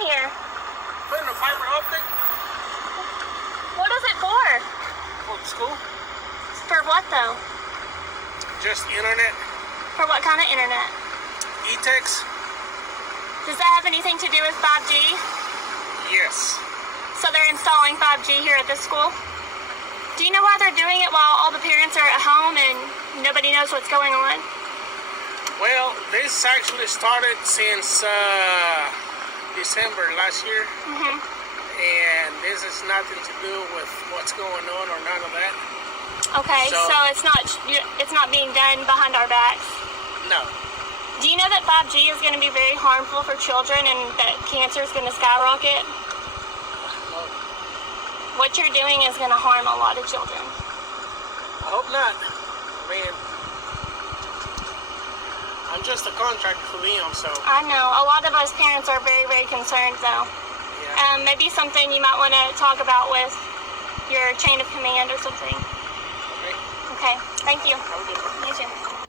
in here? Putting a fiber optic What is it for? for the school. For what though? Just internet, For what kind of internet? e-text. Does that have anything to do with 5G? Yes. So they're installing 5G here at this school? Do you know why they're doing it while all the parents are at home and nobody knows what's going on? Well, this actually started since December last year, and this is nothing to do with what's going on or none of that. Okay, so it's not being done behind our backs. No. Do you know that 5G is going to be very harmful for children and that cancer is going to skyrocket? No. What you're doing is going to harm a lot of children. I hope not. I mean, I'm just a contractor for them, so I know. A lot of us parents are very, very concerned though. yeah. Maybe something you might want to talk about with your chain of command or something. Okay. Okay, thank you. Have a good one. You too.